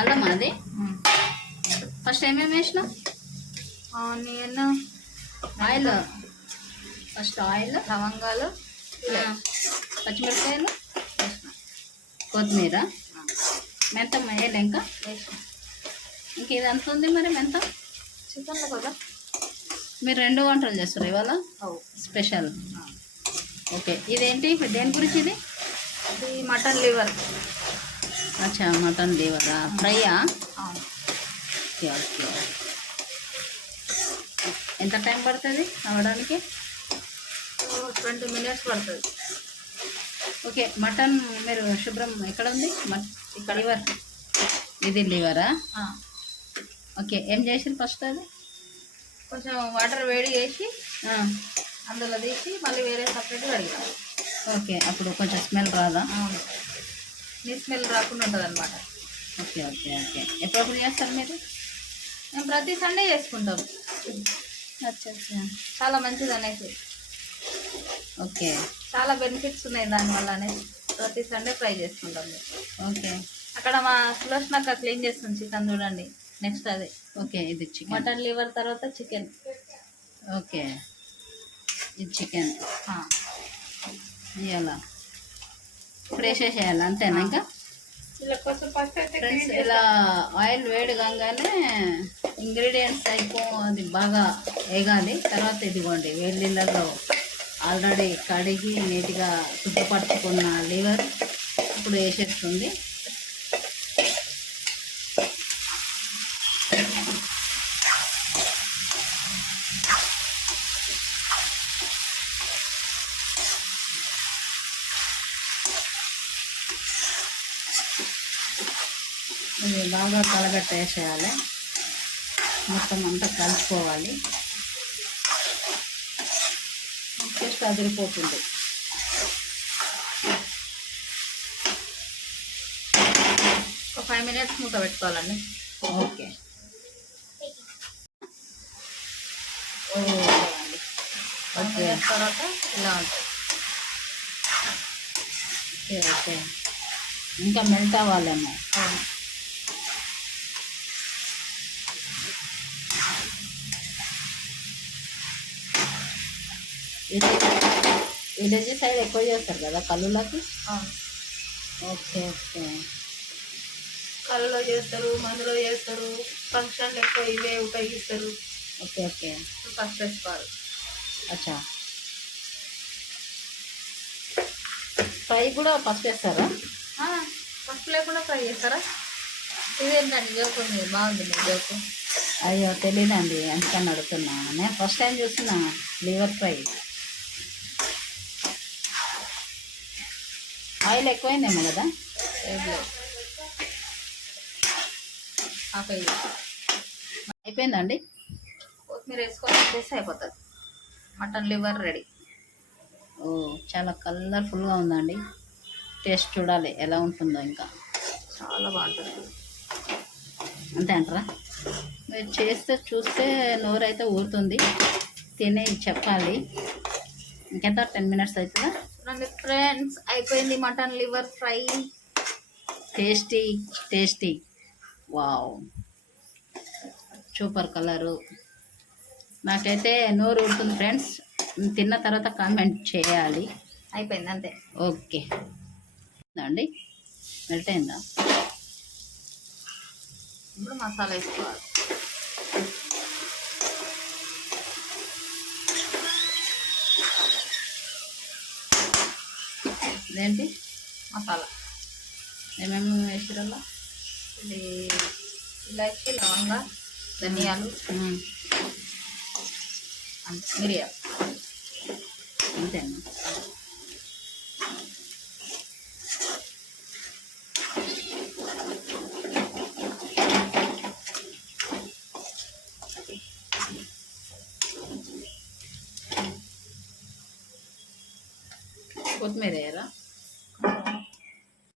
అల్లం అది ఫస్ట్ ఏమేమి వేసిన ఆనియన్ ఆయిల్? First oil? లవంగాలు. పచ్చిమిరపకాయలు? కొత్తిమీర? మెంతం వేయాలి ఇంకా వేసిన. ఇంక ఇది ఎంత ఉంది మరి చికెన్లో కదా. మీరు రెండు వంటలు చేస్తారు ఇవాళ? స్పెషల్. ఓకే. ఇదేంటి? దేని గురించి ఇది? ఇది మటన్ లివర్. అచ్చా మటన్ లివరా? ఫ్రైయా? అవును. ఓకే ఓకే ఎంత టైం పడుతుంది అవ్వడానికి? ట్వంటీ మినిట్స్ పడుతుంది. ఓకే మటన్ మీరు శుభ్రం ఎక్కడ ఉంది? ఇక్కడ. లివర్. ఇది లివరా? ఓకే ఏం చేసారు ఫస్ట్ అది? కొంచెం వాటర్ వేడి చేసి అందులో తీసి మళ్ళీ వేరే సపరేట్గా కడిగినాం ఓకే అప్పుడు కొంచెం స్మెల్ రాదా? నీ స్మెల్ రాకుండా ఉంటుంది అనమాట ఓకే ఓకే. ఓకే ఎప్పుడప్పుడు చేస్తారు మీరు? మేము ప్రతి సండే చేసుకుంటాం. అచ్చా చాలా మంచిది అనేసి. ఓకే. చాలా బెనిఫిట్స్ ఉన్నాయి దానివల్ల అనేసి. ప్రతి సండే ట్రై చేసుకుంటాం. ఓకే. అక్కడ మా సులోచనక్క క్లీన్ చేస్తుంది చికెన్ చూడండి. నెక్స్ట్ అదే. ఓకే ఇది చికెన్ మటన్ లివర్ తర్వాత చికెన్. ఓకే. ఇది చికెన్. ఇవాళ ఇప్పుడు వేసేసేయాలి అంతేనా ఇంకా? ఇలా ఫ్రెండ్స్ ఇలా ఆయిల్ వేడి కాగానే ఇంగ్రీడియంట్స్ అయిపో అది బాగా వేగాలి. తర్వాత ఇదిగోండి వేడి నీళ్ళలో ఆల్రెడీ కడిగి నీట్గా శుద్ధపరచుకున్న లివర్ ఇప్పుడు వేసేస్తుంది. ఇది బాగా కలగట్టేసేయాలి. మొత్తం అంతా కలుపుకోవాలి. టేస్ట్ అదిరిపోతుంది. ఒక ఫైవ్ మినిట్స్ మూత పెట్టుకోవాలండి. ఓకే. ఓకే. తర్వాత ఇలా ఉంటుంది. Okay okay. ఇంకా మెల్ట్ అవ్వాలేమో. విలేజ్ సైడ్ ఎక్కువ చేస్తారు కదా అవును ఓకే ఓకే కళ్ళలో చేస్తారు మందులో చేస్తారు ఫంక్షన్లు ఎక్కువ ఇవే ఉపయోగిస్తారు ఓకే ఓకే ఫస్ట్ వేసుకోవాలి అచ్చా ఫ్రై కూడా పసుపు వేస్తారా ఫస్ట్ లేకుండా ఫ్రై చేస్తారా ఇదేంటండి జోకు బాగుంది మీ జోకు అయ్యో తెలీదండి అందుకని అడుగుతున్నా నేను ఫస్ట్ టైం చూస్తున్నా లివర్ ఫ్రై ఆయిల్ ఎక్కువైందేమో కదా? హాఫ్ అయ్యి అయిపోయిందండి కొత్తిమీర వేసుకొని చేస్తే అయిపోతుంది. Mutton liver ready. ఓ చాలా కలర్ఫుల్గా ఉందండి టేస్ట్ చూడాలి ఎలా ఉంటుందో ఇంకా. చాలా బాగుంటుంది. అంతే అంటారా? మీరు చేస్తే చూస్తే నోరైతే ఊరుతుంది. తిని చెప్పాలి. ఇంకెంత? టెన్ మినిట్స్ అవుతుందా? చూడండి ఫ్రెండ్స్ అయిపోయింది mutton liver fry. Tasty tasty. Wow. Super colour. నాకైతే నోరు ఊరుతుంది ఫ్రెండ్స్. తిన్న తర్వాత కామెంట్ చేయాలి. అయిపోయింది అంతే. ఓకే. అండి మెల్ట్ అయిందా ఇప్పుడు మసాలా వేసుకోవాలి. ఇదేంటి? మసాలా. ఏమేమి వేసిరల్లా ఇది ఇలాచి లవంగా ధనియాలు. అంతే మిరియాలు. అంతేనా? కొత్తిమీర వేయరా?